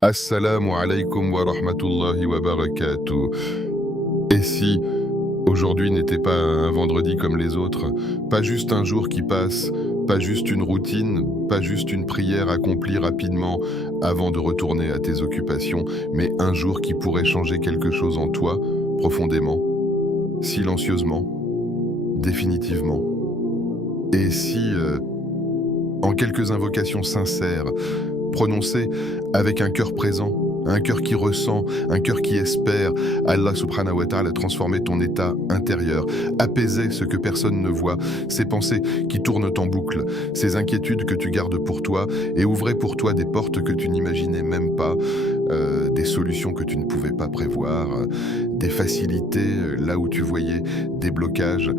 Assalamu alaikum wa rahmatullahi wa barakatuh. Et si aujourd'hui n'était pas un vendredi comme les autres, pas juste un jour qui passe, pas juste une routine, pas juste une prière accomplie rapidement avant de retourner à tes occupations, mais un jour qui pourrait changer quelque chose en toi, profondément, silencieusement, définitivement. Et si, en quelques invocations sincères, prononcées avec un cœur présent, un cœur qui ressent, un cœur qui espère, Allah subhanahu wa ta'ala transformer ton état intérieur, apaiser ce que personne ne voit, ces pensées qui tournent en boucle, ces inquiétudes que tu gardes pour toi et ouvrir pour toi des portes que tu n'imaginais même pas, des solutions que tu ne pouvais pas prévoir, des facilités là où tu voyais des blocages.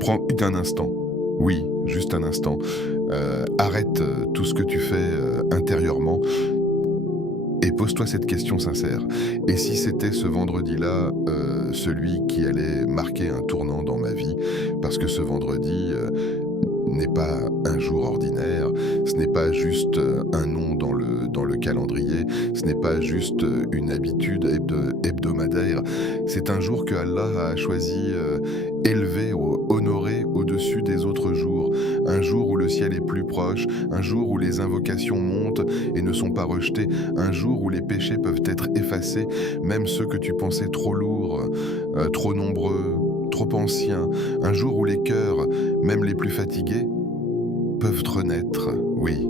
Prends un instant. Oui, juste un instant. Arrête tout ce que tu fais intérieurement et pose-toi cette question sincère. Et si c'était ce vendredi-là, celui qui allait marquer un tournant dans ma vie? Parce que ce vendredi n'est pas un jour ordinaire, ce n'est pas juste un nom dans le calendrier, ce n'est pas juste une habitude hebdomadaire, c'est un jour que Allah a choisi, élevé, honoré au-dessus des autres jours, un jour où le ciel est plus proche, un jour où les invocations montent et ne sont pas rejetées, un jour où les péchés peuvent être effacés, même ceux que tu pensais trop lourds, trop nombreux, trop anciens, un jour où les cœurs, même les plus fatigués, peuvent renaître, oui,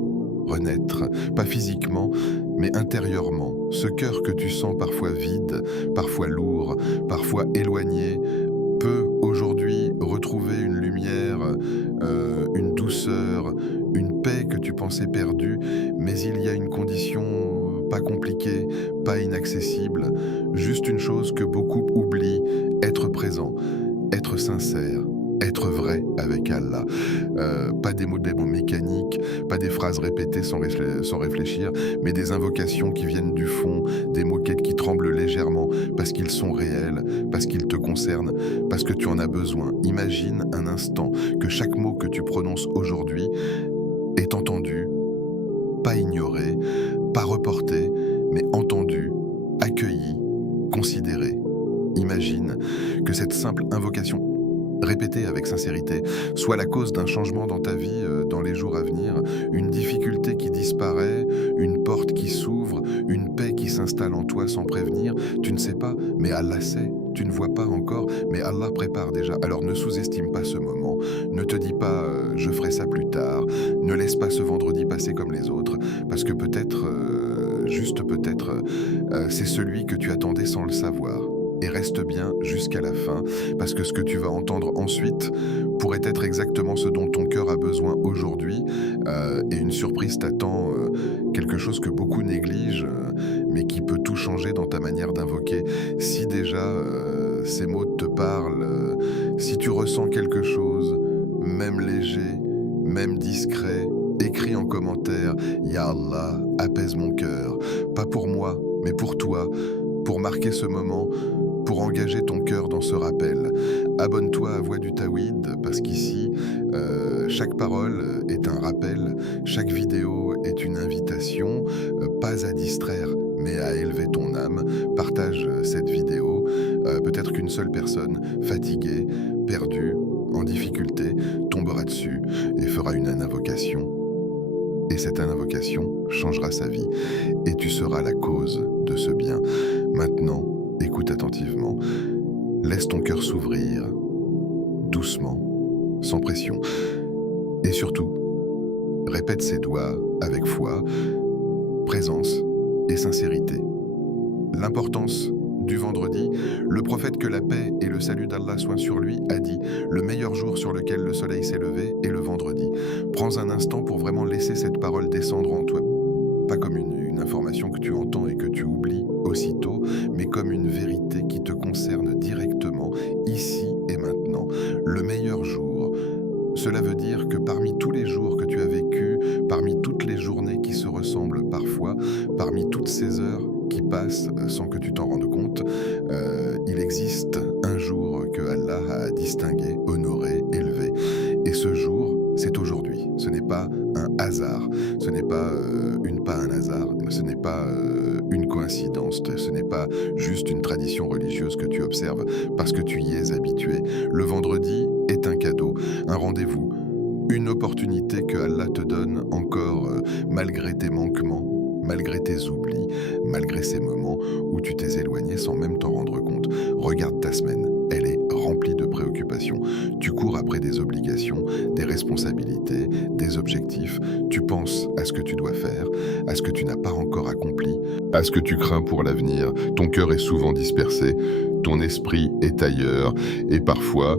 renaître, pas physiquement, mais intérieurement. Ce cœur que tu sens parfois vide, parfois lourd, parfois éloigné, peut aujourd'hui retrouver une lumière, une douceur, une paix que tu pensais perdue, mais il y a une condition pas compliquée, pas inaccessible, juste une chose que beaucoup oublient, être présent, être sincère, être vrai avec Allah. Pas des mots mécaniques, pas des phrases répétées sans réfléchir, mais des invocations qui viennent du fond, des moquettes qui tremblent légèrement parce qu'ils sont réels, parce qu'ils te concernent, parce que tu en as besoin. Imagine un instant que chaque mot que tu prononces aujourd'hui est entendu, pas ignoré, pas reporté, mais entendu, accueilli, considéré. Imagine que cette simple invocation répétée avec sincérité soit la cause d'un changement dans ta vie dans les jours à venir, une difficulté qui disparaît, une porte qui s'ouvre, une paix qui s'installe en toi sans prévenir. Tu ne sais pas, mais Allah sait. Tu ne vois pas encore, mais Allah prépare déjà. Alors ne sous-estime pas ce moment. Ne te dis pas je ferai ça plus tard. Ne laisse pas ce vendredi passer comme les autres, parce que peut-être, juste peut-être, c'est celui que tu attendais sans le savoir. Et reste bien jusqu'à la fin, parce que ce que tu vas entendre ensuite pourrait être exactement ce dont ton cœur a besoin aujourd'hui, et une surprise t'attend, quelque chose que beaucoup négligent, mais qui peut tout changer dans ta manière d'invoquer. Si déjà, ces mots te parlent, si tu ressens quelque chose, même léger, même discret, écris en commentaire: «Ya Allah, apaise mon cœur», pas pour moi, mais pour toi, pour marquer ce moment, pour engager ton cœur dans ce rappel. Abonne-toi à Voix du Tawhid parce qu'ici, chaque parole est un rappel, chaque vidéo est une invitation, pas à distraire, mais à élever ton âme. Partage cette vidéo. Peut-être qu'une seule personne, fatiguée, perdue, en difficulté, tombera dessus et fera une invocation. Et cette invocation changera sa vie. Et tu seras la cause de ce bien. Maintenant, écoute attentivement. Laisse ton cœur s'ouvrir, doucement, sans pression. Et surtout, répète ces doigts avec foi, présence et sincérité. L'importance du vendredi, le prophète, que la paix et le salut d'Allah soient sur lui, a dit: le meilleur jour sur lequel le soleil s'est levé est le vendredi. Prends un instant pour vraiment laisser cette parole descendre en toi. Pas comme une information que tu entends et que tu oublies aussitôt, mais comme une vérité qui te concerne directement, ici et maintenant. Le meilleur jour. Cela veut dire que parmi tous les jours que tu as vécus, parmi toutes les journées qui se ressemblent parfois, parmi toutes ces heures qui passent sans que tu t'en rendes compte, il existe un jour que Allah a distingué, honoré, élevé. Et ce jour, c'est aujourd'hui. Ce n'est pas un hasard, ce n'est pas pas un hasard, ce n'est pas incidence, ce n'est pas juste une tradition religieuse que tu observes parce que tu y es habitué. Le vendredi est un cadeau, un rendez-vous, une opportunité que Allah te donne encore malgré tes manquements, malgré tes oublis, malgré ces moments où tu t'es éloigné sans même t'en rendre compte. Regarde ta semaine, elle est remplie de préoccupations. Tu cours après des obligations, des responsabilités, des objectifs. Tu penses à ce que tu dois faire, à ce que tu n'as pas encore accompli, à ce que tu crains pour l'avenir. Ton cœur est souvent dispersé, ton esprit est ailleurs et parfois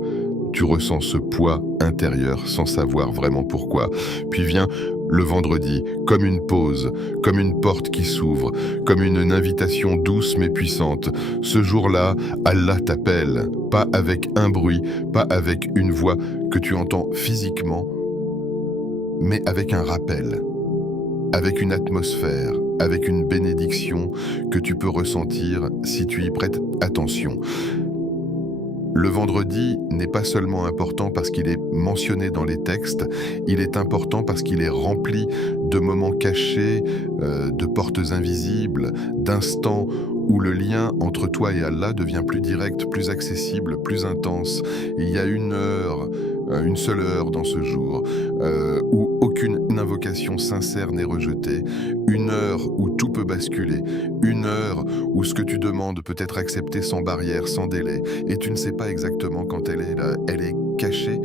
tu ressens ce poids intérieur sans savoir vraiment pourquoi. Puis vient le vendredi, comme une pause, comme une porte qui s'ouvre, comme une invitation douce mais puissante. Ce jour-là, Allah t'appelle, pas avec un bruit, pas avec une voix que tu entends physiquement, mais avec un rappel, avec une atmosphère, avec une bénédiction que tu peux ressentir si tu y prêtes attention. Le vendredi n'est pas seulement important parce qu'il est mentionné dans les textes, il est important parce qu'il est rempli de moments cachés, de portes invisibles, d'instants où le lien entre toi et Allah devient plus direct, plus accessible, plus intense. Il y a une seule heure dans ce jour, où aucune invocation sincère n'est rejetée, une heure où tout peut basculer, une heure où ce que tu demandes peut être accepté sans barrière, sans délai, et tu ne sais pas exactement quand elle est là. Elle est cachée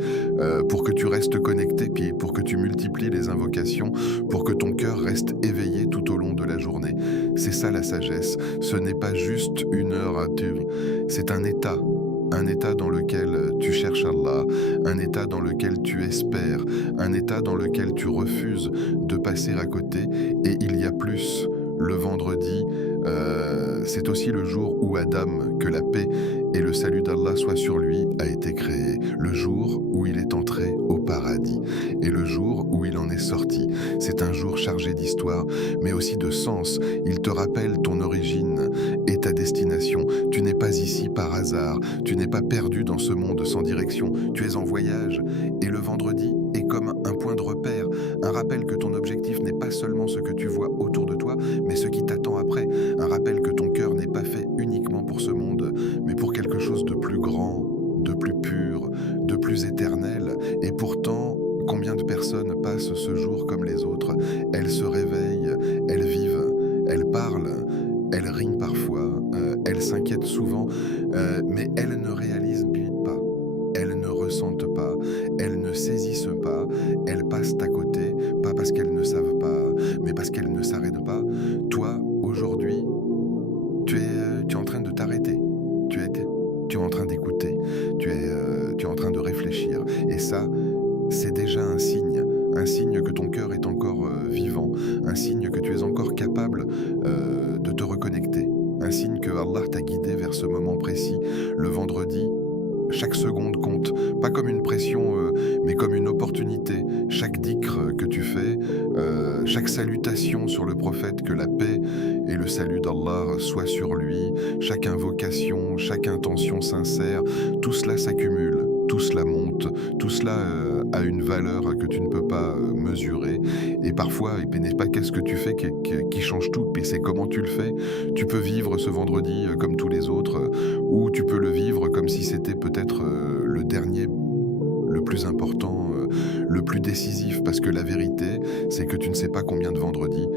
pour que tu restes connecté, puis pour que tu multiplies les invocations, pour que ton cœur reste éveillé tout au long de la journée. C'est ça la sagesse, ce n'est pas juste une heure à tu, c'est un état dans lequel tu cherches Allah, un état dans lequel tu espères, un état dans lequel tu refuses de passer à côté. Et il y a plus. Le vendredi, c'est aussi le jour où Adam, que la paix et le salut d'Allah soient sur lui, a été créé. Le jour où il est entré au paradis et le jour où il en est sorti. C'est un jour chargé d'histoire, mais aussi de sens. Il te rappelle ton origine et ta destination. Tu n'es pas ici par hasard. Tu n'es pas perdu dans ce monde sans direction. Tu es en voyage. Et le vendredi est comme un point de repère, un rappel que ton objectif n'est pas seulement ce que tu vois autour de toi, mais ce qui t'attend après. Un rappel que ton cœur n'est pas fait uniquement pour ce monde, mais pour quelque chose de plus grand, de plus pur, de plus éternel. Et pourtant, combien de personnes passent ce jour comme les autres? Elles se réveillent, elles vivent, elles parlent, elles rient parfois, elles s'inquiètent souvent, mais elles ne réalisent pas, elles ne ressentent pas, elles ne saisissent pas, elles passent à côté, pas parce qu'elles ne savent pas, mais parce qu'elles ne s'arrêtent pas. Toi, aujourd'hui, tu es en train de t'arrêter, tu es en train d'écouter, tu es en train de réfléchir. Et ça, c'est déjà un signe que ton cœur est encore vivant, un signe que tu es encore capable de te reconnecter, un signe que Allah t'a guidé vers ce moment précis. Le vendredi, chaque seconde compte, pas comme une pression, mais comme une opportunité. Chaque dhikr que tu fais, chaque salutation sur le prophète, que la paix et le salut d'Allah soient sur lui, chaque invocation, chaque intention sincère, tout cela s'accumule, tout cela monte, tout cela a une valeur que tu ne peux pas mesurer. Et parfois, et n'est pas qu'est-ce que tu fais qui change tout, mais c'est comment tu le fais. Tu peux vivre ce vendredi comme tous les autres, ou tu peux le vivre comme si c'était peut-être le dernier, le plus important, le plus décisif, parce que la vérité, c'est que tu ne sais pas combien de vendredis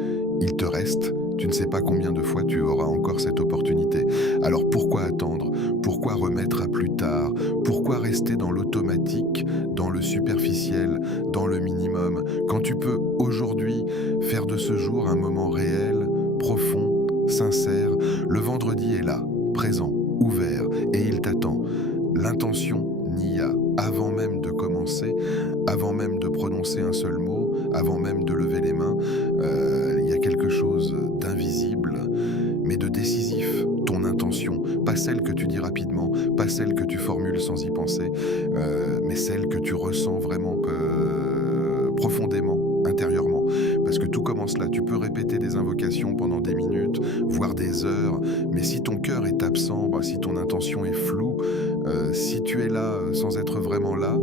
il te reste. Tu ne sais pas combien de fois tu auras encore cette opportunité. Alors pourquoi attendre? Pourquoi remettre à plus tard? Pourquoi rester dans l'automatique, dans le superficiel, dans le minimum, quand tu peux aujourd'hui faire de ce jour un moment réel, profond, sincère? Le vendredi est là, présent, ouvert, et il t'attend. L'intention n'y a, avant même de commencer, avant même de prononcer un seul mot, avant même de lever les mains, il y a quelque chose d'invisible, mais de décisif. Ton intention, pas celle que tu dis rapidement, pas celle que tu formules sans y penser, mais celle que tu ressens vraiment profondément, intérieurement. Parce que tout commence là. Tu peux répéter des invocations pendant des minutes, voire des heures, mais si ton cœur est absent, si ton intention est floue, si tu es là sans être vraiment là,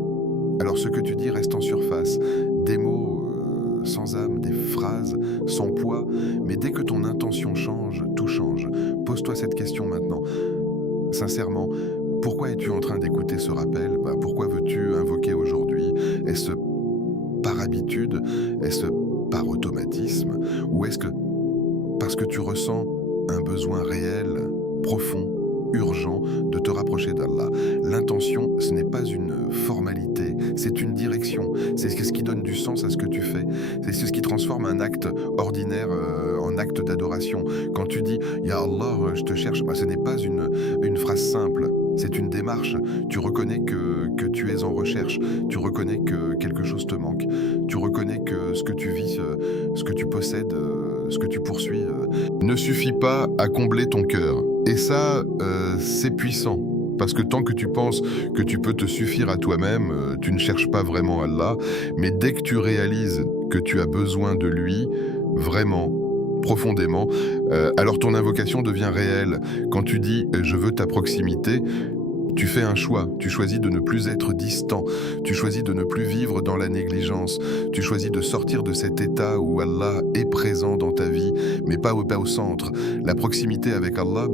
alors ce que tu dis reste en surface. Des mots sans âme, des phrases sans poids, mais dès que ton intention change, tout change. pose-toi cette question maintenant. Sincèrement, pourquoi es-tu en train d'écouter ce rappel? Pourquoi veux-tu invoquer aujourd'hui? Est-ce par habitude? Est-ce par automatisme? Ou est-ce que parce que tu ressens un besoin réel, profond, urgent de te rapprocher d'Allah? L'intention, ce n'est pas une formalité, c'est une direction. C'est ce qui donne du sens à ce que tu fais. C'est ce qui transforme un acte ordinaire en acte d'adoration. Quand tu dis Ya Allah, je te cherche, ce n'est pas une phrase simple. C'est une démarche. Tu reconnais que tu es en recherche. Tu reconnais que quelque chose te manque. Tu reconnais que ce que tu vis, ce que tu possèdes, ce que tu poursuis, ne suffit pas à combler ton cœur. Et ça, c'est puissant. Parce que tant que tu penses que tu peux te suffire à toi-même, tu ne cherches pas vraiment Allah. Mais dès que tu réalises que tu as besoin de lui, vraiment, profondément, alors ton invocation devient réelle. Quand tu dis « je veux ta proximité », tu fais un choix, tu choisis de ne plus être distant, tu choisis de ne plus vivre dans la négligence, tu choisis de sortir de cet état où Allah est présent dans ta vie, mais pas au centre. La proximité avec Allah,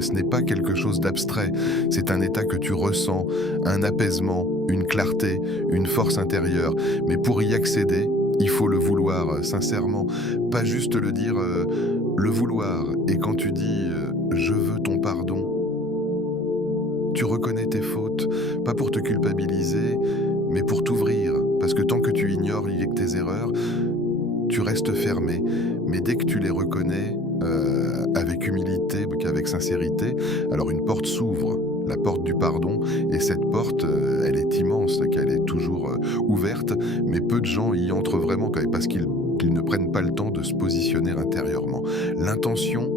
ce n'est pas quelque chose d'abstrait, c'est un état que tu ressens, un apaisement, une clarté, une force intérieure. Mais pour y accéder, il faut le vouloir sincèrement, pas juste le dire, le vouloir. Et quand tu dis « je veux ton pardon », tu reconnais tes fautes, pas pour te culpabiliser, mais pour t'ouvrir. Parce que tant que tu ignores tes erreurs, tu restes fermé. Mais dès que tu les reconnais, avec humilité, avec sincérité, alors une porte s'ouvre, la porte du pardon. Et cette porte, elle est immense, qu'elle est toujours ouverte, mais peu de gens y entrent vraiment parce qu'ils ne prennent pas le temps de se positionner intérieurement. L'intention,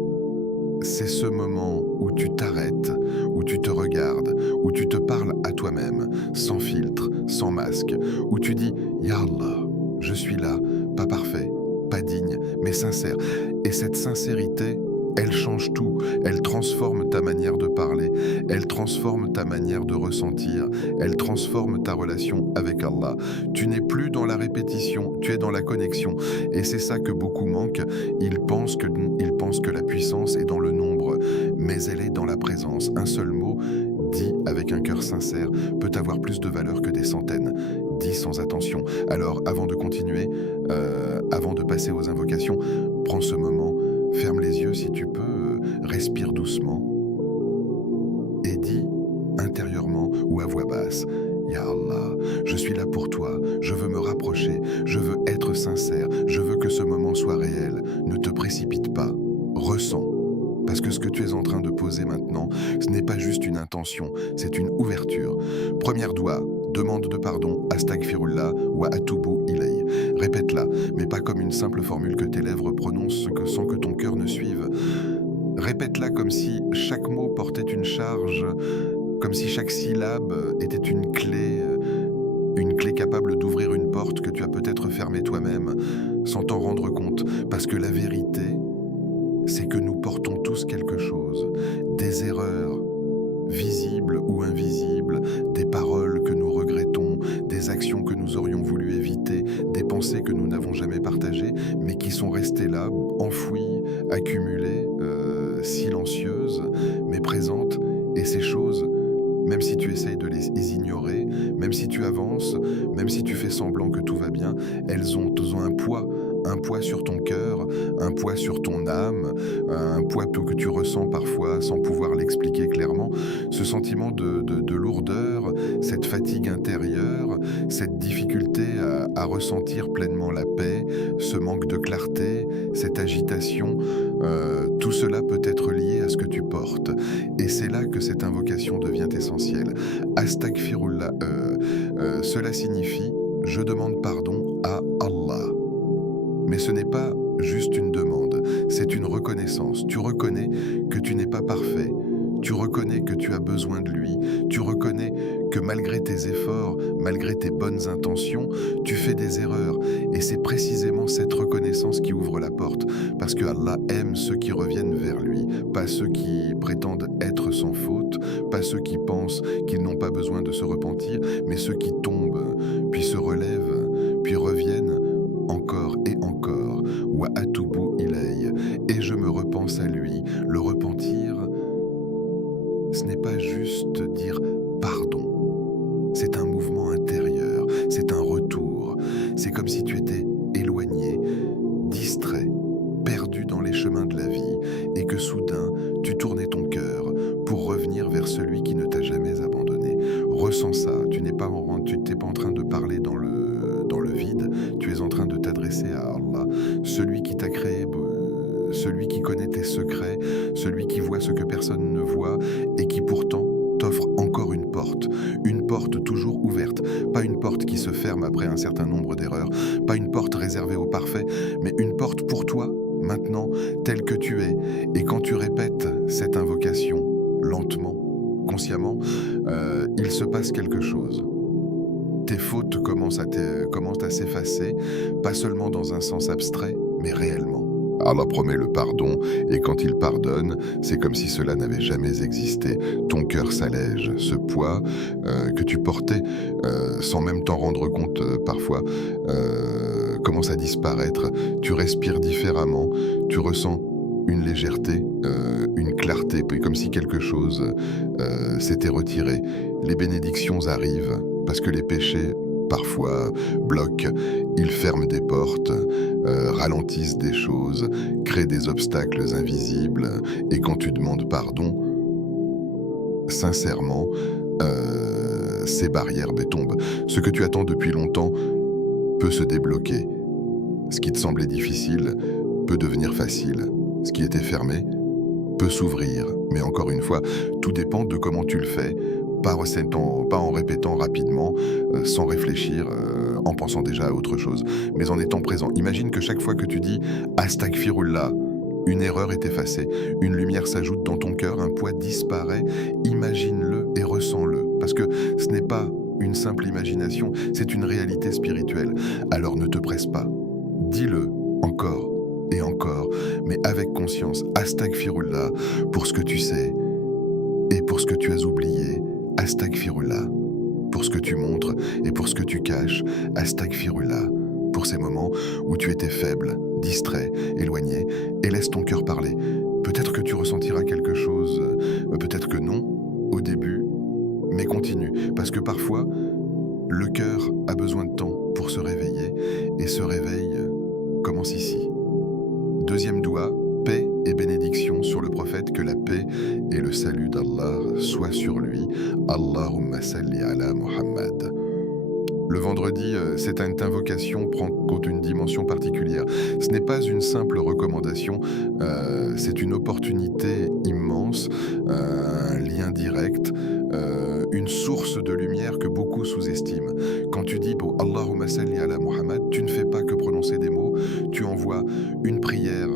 c'est ce moment où tu t'arrêtes, où tu te regardes, où tu te parles à toi-même, sans filtre, sans masque, où tu dis « Ya Allah, je suis là, pas parfait, pas digne, mais sincère ». Et cette sincérité, elle change tout, elle transforme ta manière de parler, elle transforme ta manière de ressentir, elle transforme ta relation avec Allah. Tu n'es plus dans la répétition, tu es dans la connexion. Et c'est ça que beaucoup manquent. Ils pensent que la puissance est dans le nombre, mais elle est dans la présence. Un seul mot, dit avec un cœur sincère, peut avoir plus de valeur que des centaines, dit sans attention. Alors, avant de continuer, avant de passer aux invocations, prends ce moment. Ferme les yeux si tu peux, respire doucement et dis intérieurement ou à voix basse « Ya Allah, je suis là pour toi, je veux me rapprocher, je veux être sincère, je veux que ce moment soit réel. Ne te précipite pas, ressens. » Parce que ce que tu es en train de poser maintenant, ce n'est pas juste une intention, c'est une ouverture. Première doigt, demande de pardon, astaghfirullah wa atubu ilayh. Répète-la, mais pas comme une simple formule que tes lèvres prononcent sans que ton cœur ne suive. Répète-la comme si chaque mot portait une charge, comme si chaque syllabe était une clé capable d'ouvrir une porte que tu as peut-être fermée toi-même, sans t'en rendre compte. Parce que la vérité, c'est que nous portons tous quelque chose, des erreurs, visibles ou invisibles, des paroles que nous regrettons, des actions que nous aurions voulu éviter, des pensées que nous n'avons jamais partagées, mais qui sont restées là, enfouies, accumulées, silencieuses, mais présentes. Et ces choses, même si tu essayes de les ignorer, même si tu avances, même si tu fais semblant que tout va bien, elles ont un poids sur ton cœur, un poids sur ton âme, un poids que tu ressens parfois sans pouvoir l'expliquer clairement. Ce sentiment de lourdeur, cette fatigue intérieure, cette difficulté à ressentir pleinement la paix, ce manque de clarté, cette agitation, tout cela peut être lié à ce que tu portes. Et c'est là que cette invocation devient essentielle. Astaghfirullah, cela signifie « je demande pardon à Allah ». Mais ce n'est pas juste une demande, c'est une reconnaissance. Tu reconnais que tu n'es pas parfait, tu reconnais que tu as besoin de lui, tu reconnais que malgré tes efforts, malgré tes bonnes intentions, tu fais des erreurs. Et c'est précisément cette reconnaissance qui ouvre la porte, parce que Allah aime ceux qui reviennent vers lui, pas ceux qui prétendent être sans faute, pas ceux qui pensent qu'ils n'ont pas besoin de se repentir, mais ceux qui tombent, puis se relèvent, puis reviennent encore et encore. Wa atubu ilayh, et je me repense à lui. Le repentir secrets, celui qui voit ce que personne ne voit et qui pourtant t'offre encore une porte toujours ouverte, pas une porte qui se ferme après un certain nombre d'erreurs, pas une porte réservée aux parfaits, mais une porte pour toi, maintenant, telle que tu es. Et quand tu répètes cette invocation, lentement, consciemment, il se passe quelque chose. Tes fautes commencent à s'effacer, pas seulement dans un sens abstrait, mais réellement. Allah promet le pardon, et quand il pardonne, c'est comme si cela n'avait jamais existé. Ton cœur s'allège, ce poids que tu portais, sans même t'en rendre compte parfois, commence à disparaître. Tu respires différemment, tu ressens une légèreté, une clarté, comme si quelque chose s'était retiré. Les bénédictions arrivent, parce que les péchés, parfois, bloquent, ils ferment des portes, ralentissent des choses, créent des obstacles invisibles, et quand tu demandes pardon, sincèrement, ces barrières tombent. Ce que tu attends depuis longtemps peut se débloquer. Ce qui te semblait difficile peut devenir facile. Ce qui était fermé peut s'ouvrir. Mais encore une fois, tout dépend de comment tu le fais, pas en répétant rapidement, sans réfléchir, en pensant déjà à autre chose, mais en étant présent. Imagine que chaque fois que tu dis « Astaghfirullah », une erreur est effacée, une lumière s'ajoute dans ton cœur, un poids disparaît. Imagine-le et ressens-le, parce que ce n'est pas une simple imagination, c'est une réalité spirituelle. Alors ne te presse pas, dis-le encore et encore, mais avec conscience. Astaghfirullah pour ce que tu sais et pour ce que tu as oublié. Astaghfirullah pour ce que tu montres et pour ce que tu caches. Astaghfirullah pour ces moments où tu étais faible, distrait, éloigné, et laisse ton cœur parler. Peut-être que tu ressentiras quelque chose, peut-être que non, au début, mais continue, parce que parfois, le cœur a besoin de temps pour se réveiller, et ce réveil commence ici. Deuxième doigt, paix et bénédiction sur le prophète, que la paix et le salut d'Allah soient sur lui. Allahumma salli ala Muhammad. Le vendredi, cette invocation prend une dimension particulière. Ce n'est pas une simple recommandation, c'est une opportunité immense, un lien direct, une source de lumière que beaucoup sous-estiment. Quand tu dis « Allahumma salli ala Muhammad », tu ne fais pas que prononcer des mots, tu envoies une prière,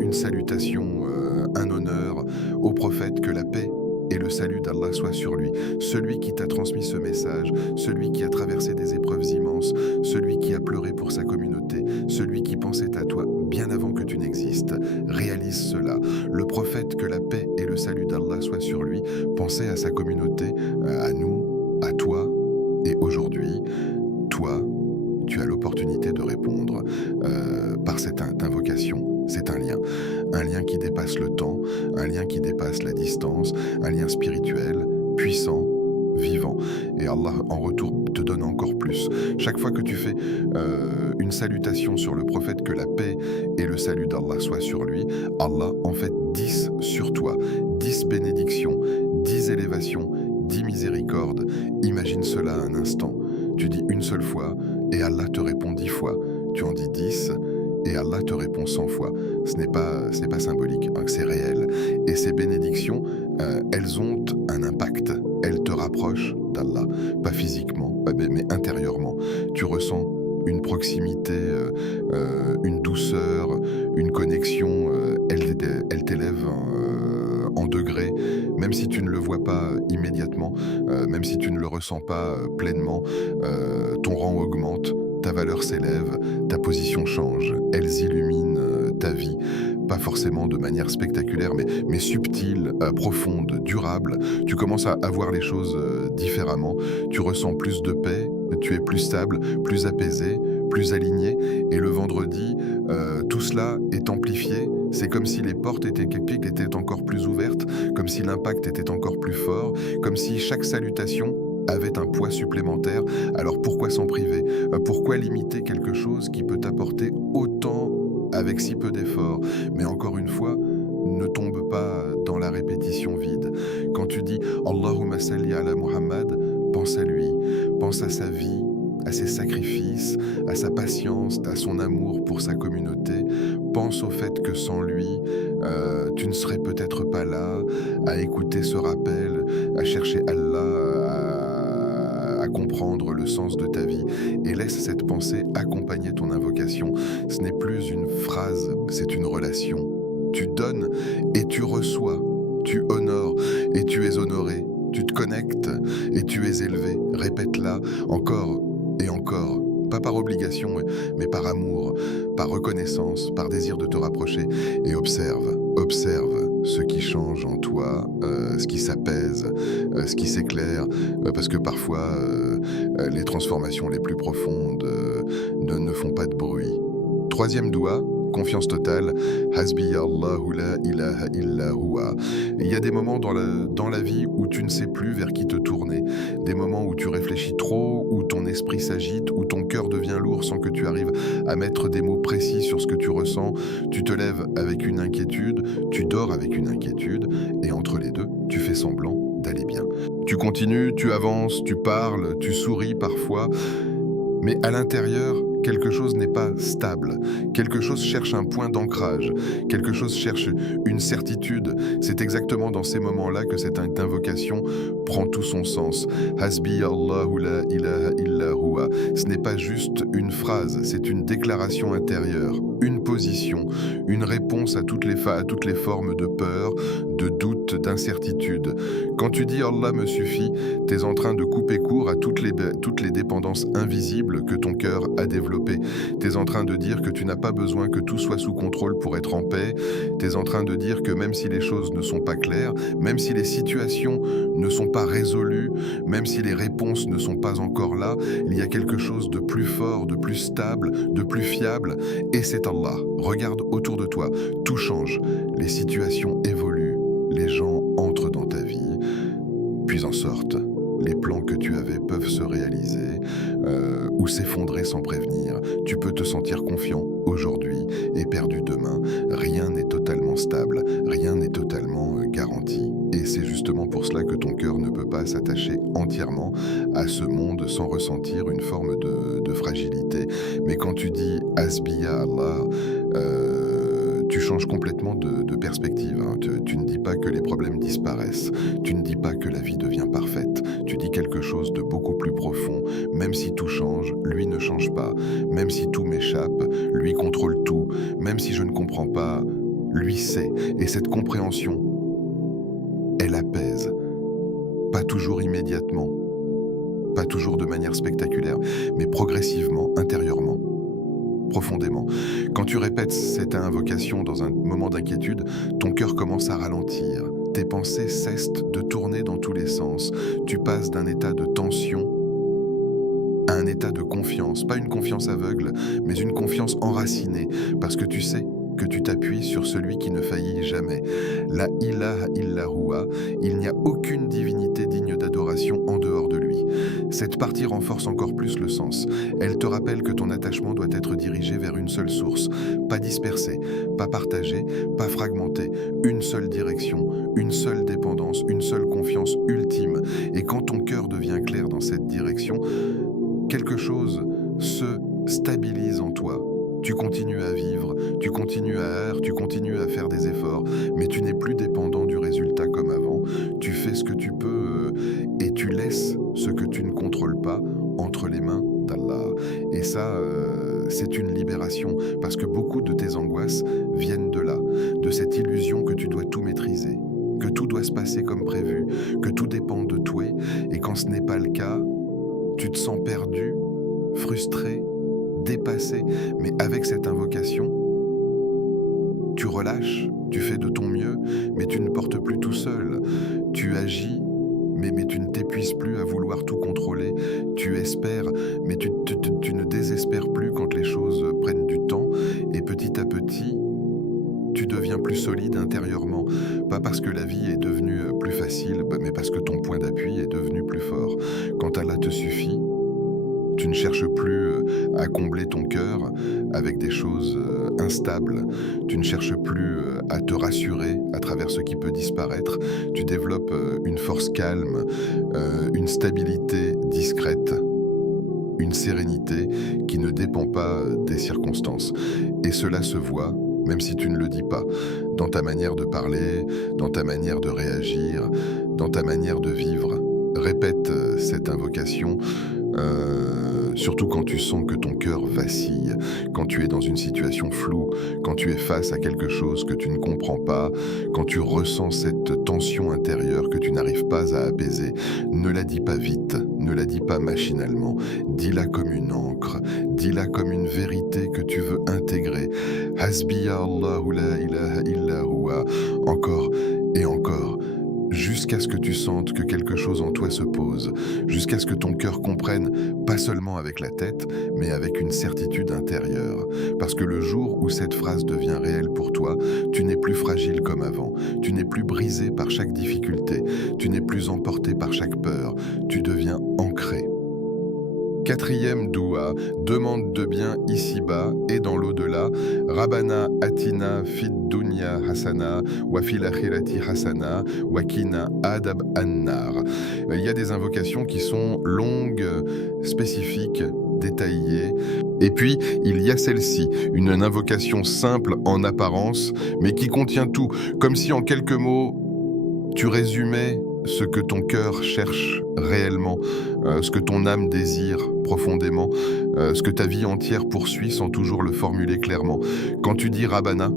une salutation, un honneur au prophète, que la paix et le salut d'Allah soit sur lui, celui qui t'a transmis ce message, celui qui a traversé des épreuves immenses, celui qui a pleuré pour sa communauté, celui qui pensait à toi bien avant que tu n'existes. Réalise cela. Le prophète, que la paix et le salut d'Allah soient sur lui, pensait à sa communauté, à nous, à toi, et aujourd'hui, toi, tu as l'opportunité de répondre par cette invocation. C'est un lien qui dépasse le temps, un lien qui dépasse la distance, un lien spirituel, puissant, vivant. Et Allah, en retour, te donne encore plus. Chaque fois que tu fais une salutation sur le prophète, que la paix et le salut d'Allah soient sur lui, Allah en fait 10 sur toi, 10 bénédictions, 10 élévations, 10 miséricordes. Imagine cela un instant. Tu dis une seule fois et Allah te répond 10 fois. Tu en dis 10 et Allah te répond 100 fois. Ce n'est pas symbolique, hein, c'est réel. Et ces bénédictions, elles ont un impact. Elles te rapprochent d'Allah, pas physiquement, mais intérieurement. Tu ressens une proximité, une douceur, une connexion. Elle t'élève en degrés, même si tu ne le vois pas immédiatement, même si tu ne le ressens pas pleinement, ton rang augmente. Ta valeur s'élève, ta position change, elles illuminent ta vie, pas forcément de manière spectaculaire, mais subtile, profonde, durable. Tu commences à voir les choses différemment, tu ressens plus de paix, tu es plus stable, plus apaisé, plus aligné, et le vendredi, tout cela est amplifié. C'est comme si les portes étaient encore plus ouvertes, comme si l'impact était encore plus fort, comme si chaque salutation avait un poids supplémentaire. Alors pourquoi s'en priver? Pourquoi limiter quelque chose qui peut t'apporter autant avec si peu d'efforts? Mais encore une fois, ne tombe pas dans la répétition vide. Quand tu dis « Allahumma salli ala Muhammad », pense à lui, pense à sa vie, à ses sacrifices, à sa patience, à son amour pour sa communauté. Pense au fait que sans lui, tu ne serais peut-être pas là à écouter ce rappel, à chercher Allah, à comprendre le sens de ta vie. Et laisse cette pensée accompagner ton invocation. Ce n'est plus une phrase, c'est une relation. Tu donnes et tu reçois. Tu honores et tu es honoré. Tu te connectes et tu es élevé. Répète-la encore et encore. Pas par obligation, mais par amour, par reconnaissance, par désir de te rapprocher. Et observe ce qui change en toi, ce qui s'apaise, ce qui s'éclaire, parce que parfois, les transformations les plus profondes ne font pas de bruit. Troisième doigt, confiance totale, Hasbiya Allahu la ilaha illa huwa. Il y a des moments dans la vie où tu ne sais plus vers qui te tourner, des moments où tu réfléchis trop, où ton esprit s'agite, où ton cœur devient lourd sans que tu arrives à mettre des mots précis sur ce que tu ressens. Tu te lèves avec une inquiétude, tu dors avec une inquiétude, et entre les deux, tu fais semblant d'aller bien. Tu continues, tu avances, tu parles, tu souris parfois, mais à l'intérieur, quelque chose n'est pas stable, quelque chose cherche un point d'ancrage, quelque chose cherche une certitude. C'est exactement dans ces moments-là que cette invocation prend tout son sens. Hasbi Allahu la ilaha illa huwa. Ce n'est pas juste une phrase, c'est une déclaration intérieure, une position, une réponse à toutes les formes de peur, de doute, d'incertitude. Quand tu dis Allah me suffit, tu es en train de couper court à toutes les dépendances invisibles que ton cœur a développées. Tu es en train de dire que tu n'as pas besoin que tout soit sous contrôle pour être en paix. Tu es en train de dire que même si les choses ne sont pas claires, même si les situations ne sont pas résolues, même si les réponses ne sont pas encore là, il y a quelque chose de plus fort, de plus stable, de plus fiable, et c'est Allah. Regarde autour de toi, tout change, les situations évoluent, les gens entrent dans ta vie, puis en sortent. Les plans que tu avais peuvent se réaliser ou s'effondrer sans prévenir. Tu peux te sentir confiant aujourd'hui et perdu demain. Rien n'est totalement stable, rien n'est totalement garanti. Et c'est justement pour cela que ton cœur ne peut pas s'attacher entièrement à ce monde sans ressentir une forme de fragilité. Mais quand tu dis « Hasbiya Allah », tu changes complètement de perspective. Hein. Tu ne dis pas que les problèmes disparaissent. Tu ne dis pas que la vie devient parfaite. Tu dis quelque chose de beaucoup plus profond. Même si tout change, lui ne change pas. Même si tout m'échappe, lui contrôle tout. Même si je ne comprends pas, lui sait. Et cette compréhension, elle apaise. Pas toujours immédiatement. Pas toujours de manière spectaculaire, mais progressivement, intérieurement. Profondément. Quand tu répètes cette invocation dans un moment d'inquiétude, ton cœur commence à ralentir. Tes pensées cessent de tourner dans tous les sens. Tu passes d'un état de tension à un état de confiance. Pas une confiance aveugle, mais une confiance enracinée. Parce que tu sais que tu t'appuies sur celui qui ne faillit jamais. La ilaha illa huwa, il n'y a aucune divinité digne d'adoration en dehors de lui. Cette partie renforce encore plus le sens. Elle te rappelle que ton attachement doit être dirigé vers une seule source, pas dispersé, pas partagé, pas fragmenté, une seule direction, une seule dépendance, une seule confiance ultime. Et quand ton cœur devient clair dans cette direction, quelque chose se stabilise en toi. Tu continues à vivre, tu continues à errer, tu continues à faire des efforts, mais tu n'es plus dépendant du résultat comme avant. Tu fais ce que tu peux et tu laisses ce que tu ne contrôles pas entre les mains d'Allah. Et ça, c'est une libération, parce que beaucoup de tes angoisses viennent de là, de cette illusion que tu dois tout maîtriser, que tout doit se passer comme prévu, que tout dépend de toi, et quand ce n'est pas le cas, tu te sens perdu, frustré, dépassé, mais avec cette invocation, tu relâches, tu fais de ton mieux, mais tu ne portes plus tout seul. Tu agis, mais tu ne t'épuises plus à vouloir tout contrôler. Tu espères, mais tu ne désespères plus quand les choses prennent du temps. Et petit à petit, tu deviens plus solide intérieurement. Pas parce que la vie est devenue plus facile, mais parce que ton point d'appui est devenu plus fort. Quand Allah te suffit, tu ne cherches plus à combler ton cœur avec des choses instables. Tu ne cherches plus à te rassurer à travers ce qui peut disparaître. Tu développes une force calme, une stabilité discrète, une sérénité qui ne dépend pas des circonstances. Et cela se voit même si tu ne le dis pas, dans ta manière de parler, dans ta manière de réagir, dans ta manière de vivre. Répète cette invocation, surtout quand tu sens que ton cœur vacille, quand tu es dans une situation floue, quand tu es face à quelque chose que tu ne comprends pas, quand tu ressens cette tension intérieure que tu n'arrives pas à apaiser. Ne la dis pas vite, ne la dis pas machinalement, dis-la comme une encre, dis-la comme une vérité que tu veux intégrer. Hasbiya Allahu la ilaha illa huwa, encore et encore, jusqu'à ce que tu sentes que quelque chose en toi se pose, jusqu'à ce que ton cœur comprenne, pas seulement avec la tête, mais avec une certitude intérieure. Parce que le jour où cette phrase devient réelle pour toi, tu n'es plus fragile comme avant, tu n'es plus brisé par chaque difficulté, tu n'es plus emporté par chaque peur, tu deviens ancré. Quatrième doua, demande de bien ici-bas et dans l'au-delà. Rabbana atina fid dunya hasana wa fil akhirati hasana wa qina adab annar. Il y a des invocations qui sont longues, spécifiques, détaillées. Et puis, il y a celle-ci, une invocation simple en apparence, mais qui contient tout, comme si en quelques mots, tu résumais ce que ton cœur cherche réellement, ce que ton âme désire profondément, ce que ta vie entière poursuit sans toujours le formuler clairement. Quand tu dis Rabbana,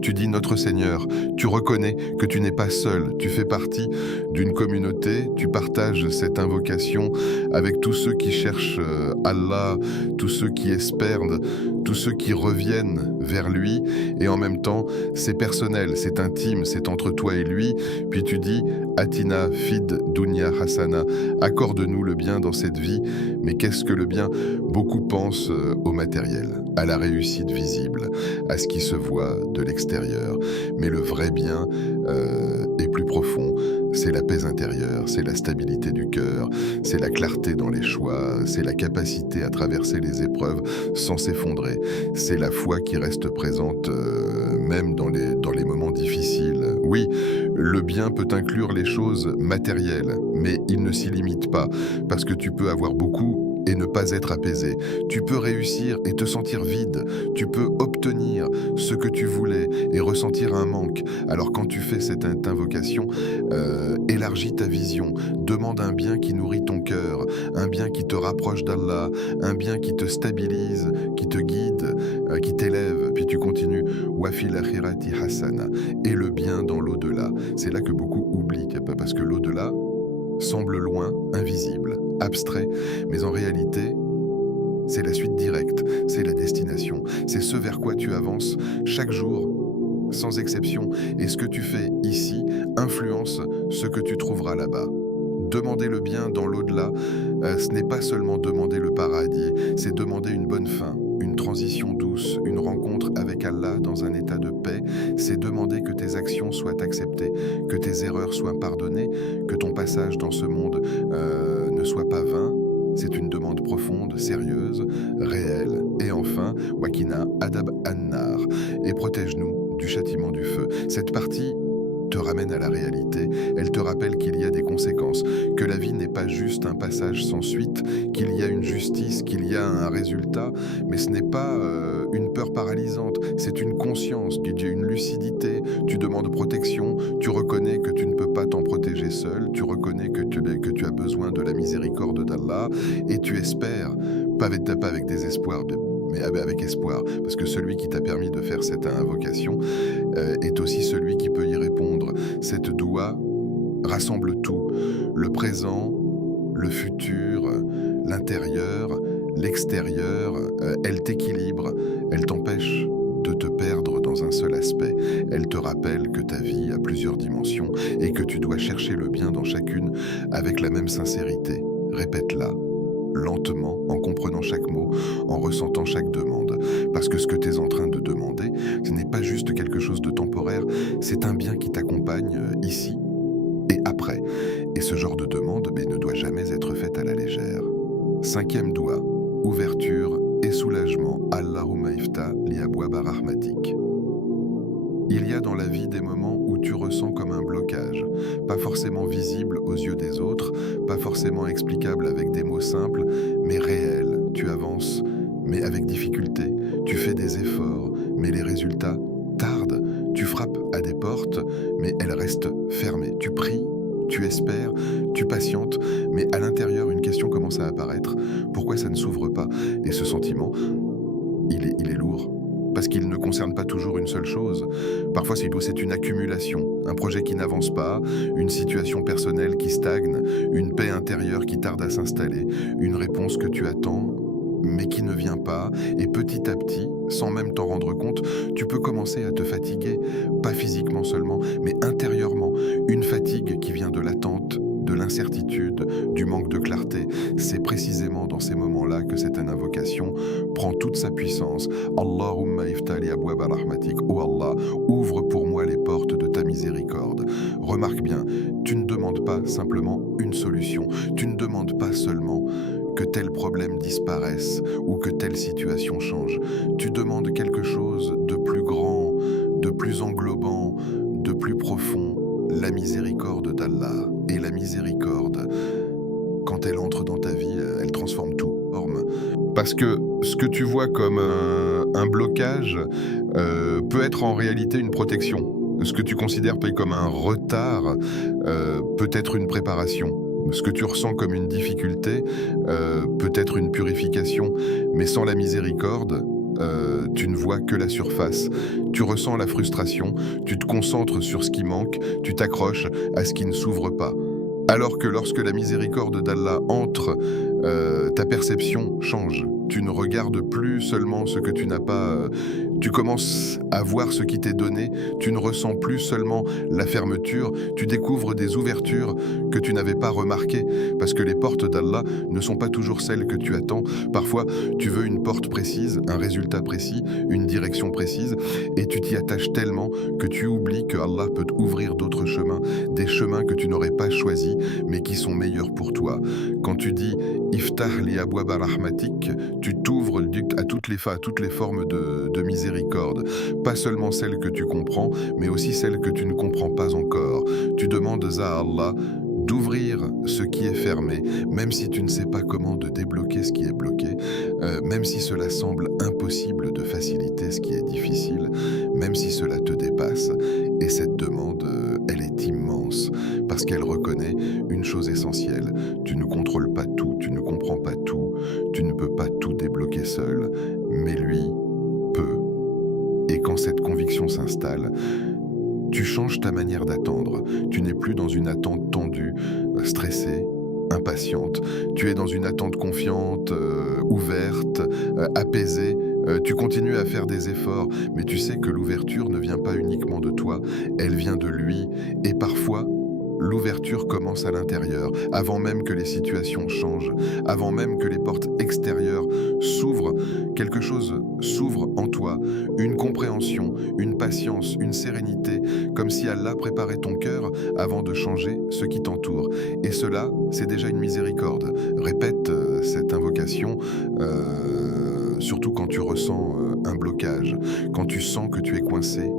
tu dis notre Seigneur, tu reconnais que tu n'es pas seul, tu fais partie d'une communauté, tu partages cette invocation avec tous ceux qui cherchent Allah, tous ceux qui espèrent, tous ceux qui reviennent vers lui, et en même temps, c'est personnel, c'est intime, c'est entre toi et lui. Puis tu dis Atina fid dunya hasana, accorde-nous le bien dans cette vie. Mais qu'est-ce que le bien? Beaucoup pensent au matériel, à la réussite visible, à ce qui se voit de l'extérieur. Mais le vrai bien est plus profond. C'est la paix intérieure, c'est la stabilité du cœur, c'est la clarté dans les choix, c'est la capacité à traverser les épreuves sans s'effondrer. C'est la foi qui reste présente même dans les moments difficiles. Oui, le bien peut inclure les choses matérielles, mais il ne s'y limite pas, parce que tu peux avoir beaucoup et ne pas être apaisé. Tu peux réussir et te sentir vide. Tu peux obtenir ce que tu voulais et ressentir un manque. Alors quand tu fais cette invocation, élargis ta vision. Demande un bien qui nourrit ton cœur, un bien qui te rapproche d'Allah, un bien qui te stabilise, qui te guide, qui t'élève. Puis tu continues. Wafil akhirati hasana. Et le bien dans l'au-delà. C'est là que beaucoup oublient, parce que l'au-delà semble loin, invisible, abstrait, mais en réalité, c'est la suite directe, c'est la destination, c'est ce vers quoi tu avances chaque jour, sans exception, et ce que tu fais ici influence ce que tu trouveras là-bas. Demander le bien dans l'au-delà, ce n'est pas seulement demander le paradis, c'est demander une bonne fin, une transition douce, une rencontre avec Allah dans un état de paix, c'est demander que tes actions soient acceptées, que tes erreurs soient pardonnées, que ton passage dans ce monde ne soit pas vain. C'est une demande profonde, sérieuse, réelle. Et enfin, Wakina Adab Annar, et protège-nous du châtiment du feu. Cette partie te ramène à la réalité, elle te rappelle qu'il y a des conséquences, que la vie n'est pas juste un passage sans suite, qu'il y a une justice, qu'il y a un résultat, mais ce n'est pas une peur paralysante, c'est une conscience, une lucidité, tu demandes protection, tu reconnais que tu ne peux pas t'en protéger seul, tu reconnais que tu as besoin de la miséricorde d'Allah, et tu espères, pas avec désespoir, mais avec espoir, parce que celui qui t'a permis de faire cette invocation est aussi celui qui peut y répondre. Cette doua rassemble tout, le présent, le futur, l'intérieur, l'extérieur, elle t'équilibre, elle t'empêche de te perdre dans un seul aspect. Elle te rappelle que ta vie a plusieurs dimensions et que tu dois chercher le bien dans chacune avec la même sincérité. Répète-la lentement, en comprenant chaque mot, en ressentant chaque demande. Parce que ce que tu es en train de demander, ce n'est pas juste quelque chose de temporaire, c'est un bien qui t'accompagne ici et après. Et ce genre de demande ne doit jamais être faite à la légère. Cinquième doua, ouverture et soulagement. Allahumma ifta li abwaba rahmatik. Il y a dans la vie des moments où tu ressens comme un blocage, pas forcément visible aux yeux des autres, pas forcément explicable avec des mots simples, mais réel. Tu avances, mais avec difficulté. Tu fais des efforts, mais les résultats frappes à des portes, mais elles restent fermées. Tu pries, tu espères, tu patientes, mais à l'intérieur, une question commence à apparaître. Pourquoi ça ne s'ouvre pas? Et ce sentiment, il est lourd. Parce qu'il ne concerne pas toujours une seule chose. Parfois, c'est une accumulation, un projet qui n'avance pas, une situation personnelle qui stagne, une paix intérieure qui tarde à s'installer, une réponse que tu attends, mais qui ne vient pas, et petit à petit, sans même t'en rendre compte, tu peux commencer à te fatiguer, pas physiquement seulement, mais intérieurement. Une fatigue qui vient de l'attente, de l'incertitude, du manque de clarté. C'est précisément dans ces moments-là que cette invocation prend toute sa puissance. Allahumma iftali abwaba rahmatik. Oh Allah, ouvre pour moi les portes de ta miséricorde. Remarque bien, tu ne demandes pas simplement une solution. Tu ne demandes pas seulement que tel problème disparaisse ou que telle situation change. Tu demandes quelque chose de plus grand, de plus englobant, de plus profond, la miséricorde d'Allah. Et la miséricorde, quand elle entre dans ta vie, elle transforme tout. Parce que ce que tu vois comme un blocage peut être en réalité une protection. Ce que tu considères peut-être comme un retard peut être une préparation. Ce que tu ressens comme une difficulté peut être une purification. Mais sans la miséricorde, tu ne vois que la surface. Tu ressens la frustration, tu te concentres sur ce qui manque, tu t'accroches à ce qui ne s'ouvre pas. Alors que lorsque la miséricorde d'Allah entre, ta perception change. Tu ne regardes plus seulement ce que tu n'as pas, tu commences à voir ce qui t'est donné, tu ne ressens plus seulement la fermeture, tu découvres des ouvertures que tu n'avais pas remarquées, parce que les portes d'Allah ne sont pas toujours celles que tu attends. Parfois, tu veux une porte précise, un résultat précis, une direction précise, et tu t'y attaches tellement que tu oublies que Allah peut ouvrir d'autres chemins, des chemins que tu n'aurais pas choisis, mais qui sont meilleurs pour toi. Quand tu dis « Iftah li abwaba rahmatik », tu t'ouvres à toutes les formes de miséricorde, pas seulement celles que tu comprends, mais aussi celles que tu ne comprends pas encore. Tu demandes à Allah d'ouvrir ce qui est fermé, même si tu ne sais pas comment de débloquer ce qui est bloqué, même si cela semble impossible de faciliter ce qui est difficile, même si cela te dépasse. Et cette demande, elle est immense, parce qu'elle reconnaît une chose essentielle. Tu ne contrôles pas tout, tu ne comprends pas tout, tu ne peux pas tout débloquer seul, mais lui peut. Et quand cette conviction s'installe, tu changes ta manière d'attendre. Tu n'es plus dans une attente tendue, stressée, impatiente. Tu es dans une attente confiante, ouverte, apaisée. Tu continues à faire des efforts, mais tu sais que l'ouverture ne vient pas uniquement de toi, elle vient de lui. Et parfois, l'ouverture commence à l'intérieur, avant même que les situations changent, avant même que les portes extérieures s'ouvrent. Quelque chose s'ouvre en toi, une compréhension, une patience, une sérénité, comme si Allah préparait ton cœur avant de changer ce qui t'entoure. Et cela, c'est déjà une miséricorde. Répète cette invocation, surtout quand tu ressens un blocage, quand tu sens que tu es coincé,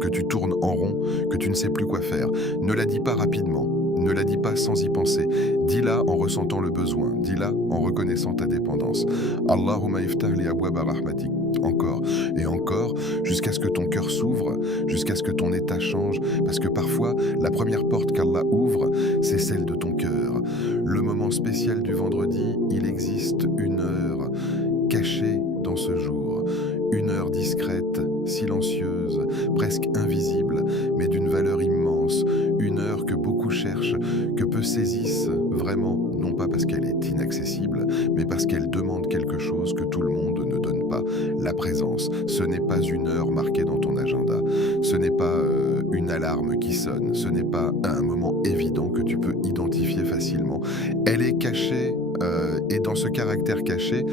que tu tournes en rond, que tu ne sais plus quoi faire. Ne la dis pas rapidement, ne la dis pas sans y penser. Dis-la en ressentant le besoin, dis-la en reconnaissant ta dépendance. Allahumma iftah li abwaba rahmatik. Encore et encore, jusqu'à ce que ton cœur s'ouvre, jusqu'à ce que ton état change, parce que parfois, la première porte qu'Allah ouvre, c'est celle de ton cœur. Le moment spécial du vendredi, il existe une heure cachée dans ce jour, une heure discrète, silencieuse, presque invisible, mais d'une valeur immense, une heure que beaucoup cherchent, que peu saisissent vraiment, non pas parce qu'elle est inaccessible, mais parce qu'elle demande quelque chose que tout le monde ne donne pas, la présence. Ce n'est pas une heure marquée dans ton agenda, ce n'est pas une alarme qui sonne, ce n'est pas un moment évident que tu peux identifier facilement. Elle est cachée, et dans ce caractère caché,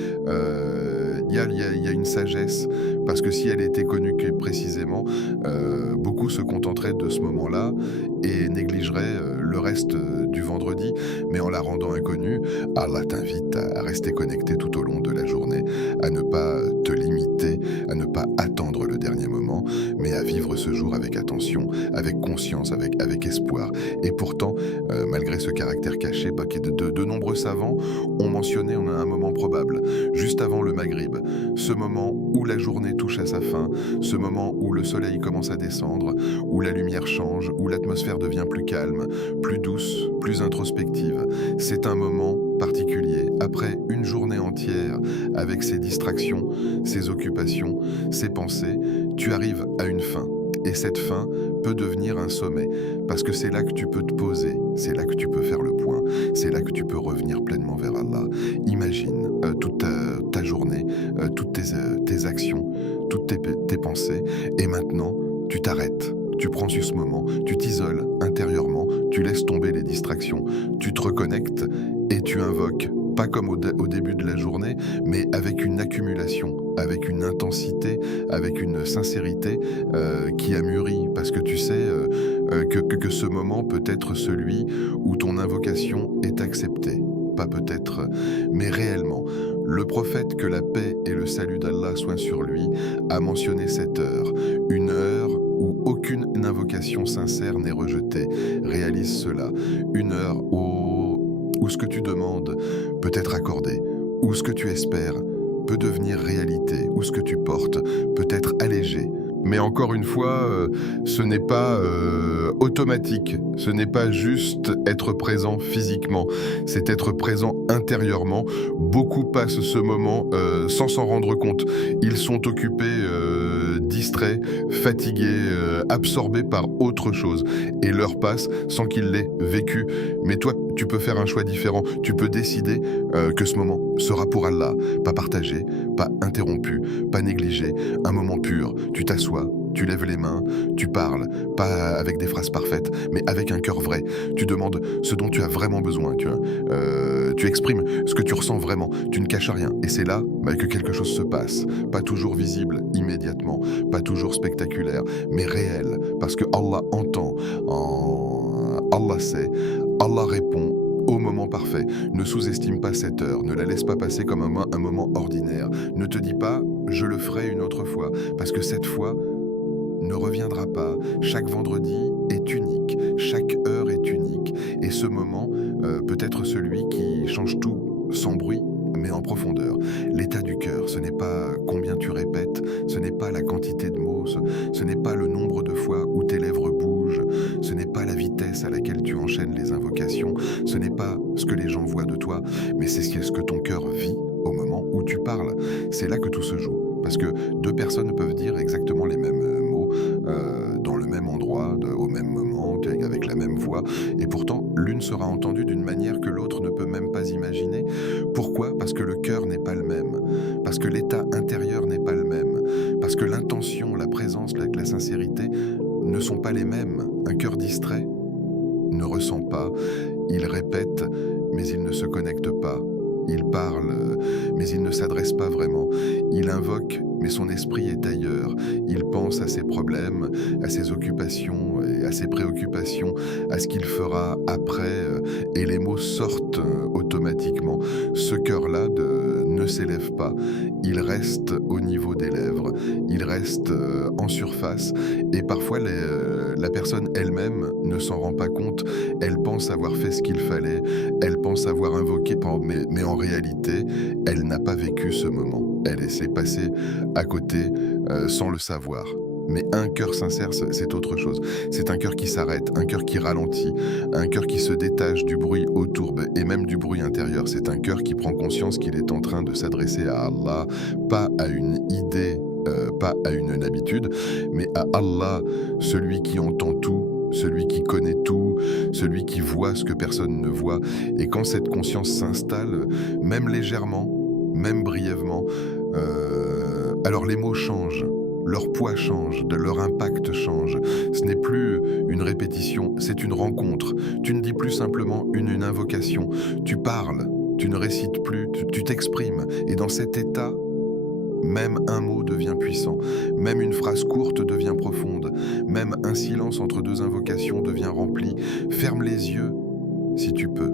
il y a une sagesse, parce que si elle était connue précisément, beaucoup se contenteraient de ce moment-là et négligeraient le reste du vendredi. Mais en la rendant inconnue, Allah t'invite à rester connecté tout au long de la journée, à ne pas te limiter, à ne pas attendre le dernier moment, mais à vivre ce jour avec attention. attention, avec conscience, avec espoir. Et pourtant, malgré ce caractère caché, de nombreux savants ont mentionné en un moment probable, juste avant le Maghrib, ce moment où la journée touche à sa fin, ce moment où le soleil commence à descendre, où la lumière change, où l'atmosphère devient plus calme, plus douce, plus introspective. C'est un moment particulier, après une journée entière, avec ses distractions, ses occupations, ses pensées, tu arrives à une fin. Et cette fin peut devenir un sommet, parce que c'est là que tu peux te poser, c'est là que tu peux faire le point, c'est là que tu peux revenir pleinement vers Allah. Imagine toute ta journée, toutes tes actions, toutes tes pensées, et maintenant, tu t'arrêtes. Tu prends sur ce moment, tu t'isoles intérieurement, tu laisses tomber les distractions, tu te reconnectes et tu invoques, pas comme au début de la journée, mais avec une accumulation, avec une intensité, avec une sincérité qui a mûri. Parce que tu sais que ce moment peut être celui où ton invocation est acceptée. Pas peut-être, mais réellement. Le prophète, que la paix et le salut d'Allah soient sur lui, a mentionné cette heure, une heure où aucune invocation sincère n'est rejetée. Réalise cela, une heure où ce que tu demandes peut être accordé, où ce que tu espères peut devenir réalité, où ce que tu portes peut être allégé. Mais encore une fois, ce n'est pas automatique, ce n'est pas juste être présent physiquement, c'est être présent intérieurement. Beaucoup passent ce moment sans s'en rendre compte. Ils sont occupés, distraits, fatigués, absorbés par autre chose. Et l'heure passe sans qu'ils l'aient vécu. Mais toi, tu peux faire un choix différent. Tu peux décider que ce moment sera pour Allah, pas partagé, pas interrompu, pas négligé, un moment pur. Tu t'assois, tu lèves les mains, tu parles, pas avec des phrases parfaites, mais avec un cœur vrai. Tu demandes ce dont tu as vraiment besoin, tu exprimes ce que tu ressens vraiment, tu ne caches rien. Et c'est là que quelque chose se passe. Pas toujours visible immédiatement, pas toujours spectaculaire, mais réel. Parce que Allah entend, Allah sait, Allah répond au moment parfait. Ne sous-estime pas cette heure, ne la laisse pas passer comme un moment ordinaire. Ne te dis pas « je le ferai une autre fois », parce que cette fois ne reviendra pas. Chaque vendredi est unique, chaque heure est unique. Et ce moment peut être celui qui change tout, sans bruit, mais en profondeur. L'état du cœur, ce n'est pas combien tu répètes, ce n'est pas la quantité de mots, ce n'est pas le nombre de fois où tes lèvres bougent, ce n'est pas la vitesse à laquelle tu enchaînes les invocations, ce n'est pas ce que les gens voient de toi, mais c'est ce que ton cœur vit au moment où tu parles. C'est là que tout se joue. Parce que deux personnes peuvent dire exactement les mêmes mots dans le même endroit, au même moment, avec la même voix, et pourtant l'une sera entendue d'une manière que l'autre ne peut même pas imaginer. Pourquoi ? Parce que le cœur n'est pas le même, parce que l'état intérieur n'est pas le même, parce que l'intention, la présence, la sincérité ne sont pas les mêmes. Un cœur distrait ne ressent pas, il répète, mais il ne se connecte pas. Il parle, mais il ne s'adresse pas vraiment. Il invoque, mais son esprit est ailleurs. Il pense à ses problèmes, à ses occupations et à ses préoccupations, à ce qu'il fera après, et les mots sortent automatiquement. Ce cœur-là ne s'élève pas. Il reste au niveau des lèvres, il reste en surface, et parfois la personne elle-même ne s'en rend pas compte. Elle pense avoir fait ce qu'il fallait, elle pense avoir invoqué, mais en réalité, elle n'a pas vécu ce moment. Elle s'est passée à côté sans le savoir. Mais un cœur sincère, c'est autre chose. C'est un cœur qui s'arrête, un cœur qui ralentit, un cœur qui se détache du bruit autour et même du bruit intérieur. C'est un cœur qui prend conscience qu'il est en train de s'adresser à Allah, pas à une idée, pas à une habitude, mais à Allah, celui qui entend tout, celui qui connaît tout, celui qui voit ce que personne ne voit. Et quand cette conscience s'installe, même légèrement, même brièvement, alors les mots changent. Leur poids change, leur impact change. Ce n'est plus une répétition, c'est une rencontre. Tu ne dis plus simplement une invocation. Tu parles, tu ne récites plus, tu t'exprimes. Et dans cet état, même un mot devient puissant. Même une phrase courte devient profonde. Même un silence entre deux invocations devient rempli. Ferme les yeux, si tu peux.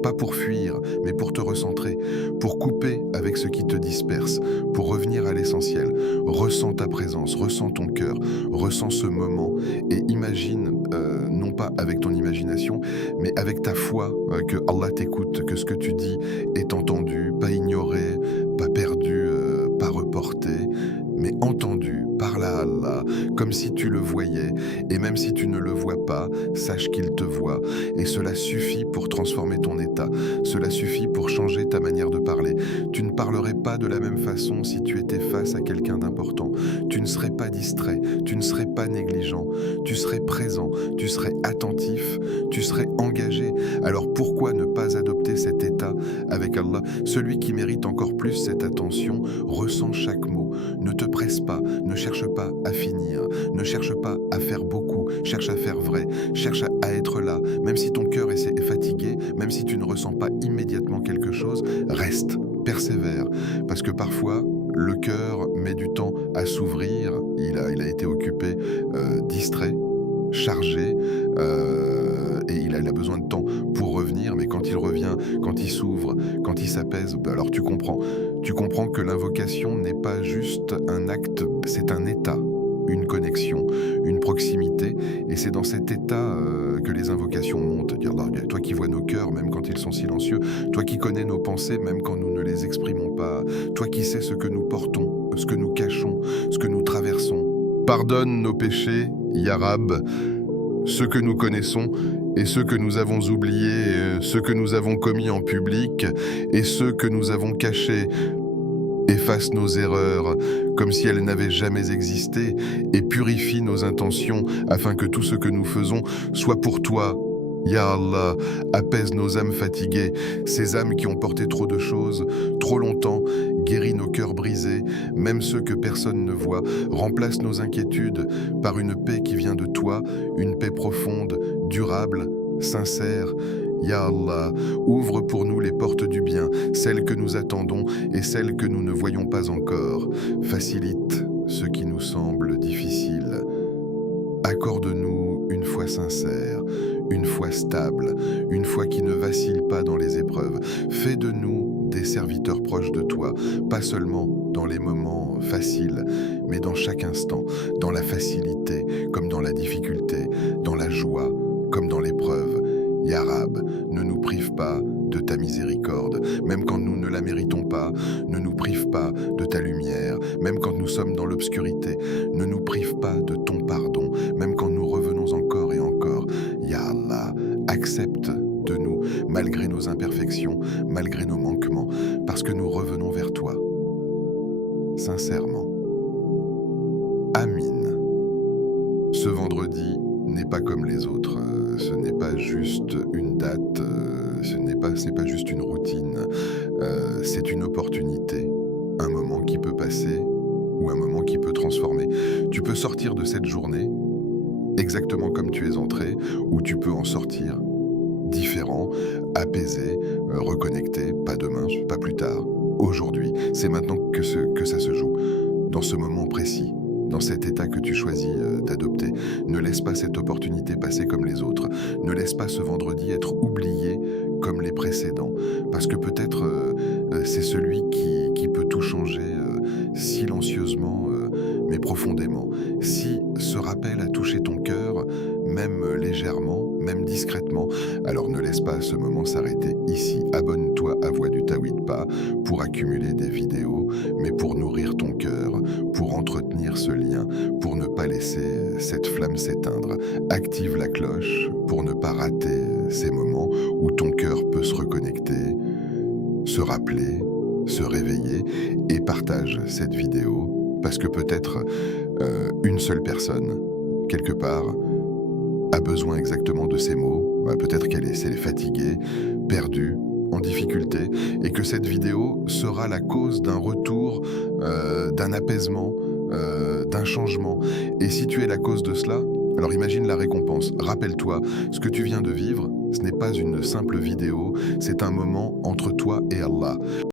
pas pour fuir, mais pour te recentrer, pour couper avec ce qui te disperse, pour revenir à l'essentiel. Ressens ta présence, ressens ton cœur, ressens ce moment et imagine, non pas avec ton imagination, mais avec ta foi, que Allah t'écoute, que ce que tu dis est entendu, pas ignoré, pas perdu, pas reporté, mais entendu, parle à Allah, comme si tu le voyais, et même si tu ne le vois pas, sache qu'il te voit, et cela suffit pour transformer ton état, cela suffit pour changer ta manière de parler. Tu ne parlerais pas de la même façon si tu étais face à quelqu'un d'important, tu ne serais pas distrait, tu ne serais pas négligent, tu serais présent, tu serais attentif, tu serais engagé. Alors pourquoi ne pas adopter cet état avec Allah? Celui qui mérite encore plus cette attention ressent chaque mot. Ne te presse pas, ne cherche pas à finir, ne cherche pas à faire beaucoup, cherche à faire vrai, cherche à être là. Même si ton cœur est fatigué, même si tu ne ressens pas immédiatement quelque chose, reste, persévère. Parce que parfois, le cœur met du temps à s'ouvrir, il a été occupé, distrait, chargé, et il a besoin de temps pour revenir, mais quand il revient, quand il s'ouvre, quand il s'apaise, alors tu comprends. Tu comprends que l'invocation n'est pas juste un acte, c'est un état, une connexion, une proximité, et c'est dans cet état que les invocations montent. Dire, toi qui vois nos cœurs, même quand ils sont silencieux, toi qui connais nos pensées, même quand nous ne les exprimons pas, toi qui sais ce que nous portons, ce que nous cachons, ce que nous traversons. Pardonne nos péchés, Ya Rab, ceux que nous connaissons et ceux que nous avons oubliés, ceux que nous avons commis en public et ceux que nous avons cachés. Efface nos erreurs comme si elles n'avaient jamais existé et purifie nos intentions afin que tout ce que nous faisons soit pour toi. Ya Allah, apaise nos âmes fatiguées, ces âmes qui ont porté trop de choses, trop longtemps, guéris nos cœurs brisés, même ceux que personne ne voit, remplace nos inquiétudes par une paix qui vient de toi, une paix profonde, durable, sincère. Ya Allah, ouvre pour nous les portes du bien, celles que nous attendons et celles que nous ne voyons pas encore. Facilite ce qui nous semble difficile. Accorde-nous une foi sincère, une foi stable, une foi qui ne vacille pas dans les épreuves. Fais de nous des serviteurs proches de toi, pas seulement dans les moments faciles, mais dans chaque instant, dans la facilité comme dans la difficulté, dans la joie comme dans l'épreuve. Ya Rab, ne nous prive pas de ta miséricorde, même quand nous ne la méritons pas, ne nous prive pas de ta lumière, même quand nous sommes dans l'obscurité, ne nous prive pas de ton pardon, même quand nous revenons encore et encore. Ya Allah, accepte de nous, malgré nos imperfections, malgré nos manquements, parce que nous revenons vers toi. Sincèrement. Amin. Ce vendredi n'est pas comme les autres. Ce n'est pas juste une date, ce n'est pas juste une routine. C'est une opportunité, un moment qui peut passer ou un moment qui peut transformer. Tu peux sortir de cette journée exactement comme tu es entré, ou tu peux en sortir différent, apaisé, reconnecté, pas demain, pas plus tard, aujourd'hui. C'est maintenant que ça se joue, dans ce moment précis. Dans cet état que tu choisis d'adopter. Ne laisse pas cette opportunité passer comme les autres. Ne laisse pas ce vendredi être oublié comme les précédents. Parce que peut-être c'est celui qui peut tout changer silencieusement, mais profondément. Si ce rappel a touché ton cœur, même légèrement, même discrètement, alors ne laisse pas ce moment s'arrêter ici. Abonne-toi à Voix du Tawhid Pas pour accumuler des vidéos, mais pour nourrir ton cœur, pour entretenir ce lien, pour ne pas laisser cette flamme s'éteindre. Active la cloche pour ne pas rater ces moments où ton cœur peut se reconnecter, se rappeler, se réveiller, et partage cette vidéo parce que peut-être une seule personne, quelque part, a besoin exactement de ces mots. Peut-être qu'elle est fatiguée, perdue, en difficulté, et que cette vidéo sera la cause d'un retour, d'un apaisement, d'un changement. Et si tu es la cause de cela, alors imagine la récompense. Rappelle-toi, ce que tu viens de vivre, ce n'est pas une simple vidéo, c'est un moment entre toi et Allah.